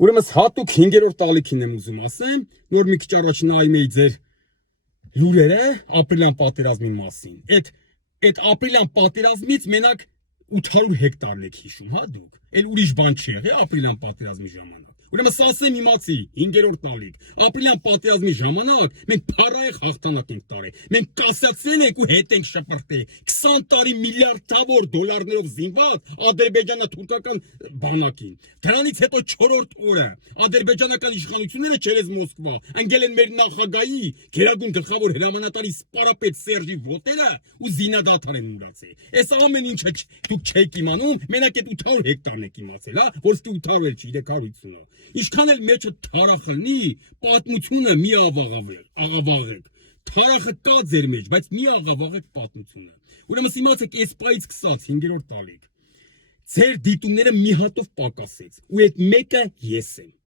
Ուրեմն հատուկ 5-րդ տալիքին եմ ուզում ասեմ, նոր մի քիչ առաջ նայում էի ձեր լուրերը ապրիլյան պատերազմի մասին։ Այդ ապրիլյան պատերազմից մենակ 800 հեկտարն եք հիշում, հա դուք։ Էլ ուրիշ բան չի եղել ապրիլյան պատերազմի ժամանակ։ Ուրեմն սա ասեմ իմացի 5-րդ տալիք։ Ապրիլյան պատերազմի ժամանակ մենք փառայեղ հաղթանակ ենք տարել։ Մենք կասացել ենք ու հետ ենք շպրտել 20 տարի միլիարդավոր դոլարներով զինված ադրբեջանա-թուրքական բանակին։ Դրանից հետո 4-րդ օրը ադրբեջանական իշխանությունները չերես Մոսկվա անգել են մեր նախագահի գերագույն գլխավոր հրամանատարի սպարապետ Սերժի ոտերը ու զինադադար են մուրացել։ Այս ամեն ինչը դուք չեք իմանում, մենակ այդ 800 հեկտարն եք իմացել, հա, որ ստի 800 էլ չի, 350-ը։ Ինչքան էլ մեջը թարախլնի, պատմությունը մի աղավաղեք։ Թարախը կա ձեր մեջ, բայց մի աղավաղեք պատմությունը։ Ուրեմն իմացեք, այս պայից սկսած 5-րդ տալիք։ Ձեր դիտումները մի հատով պակասեց, ու այդ մեկը ես եմ։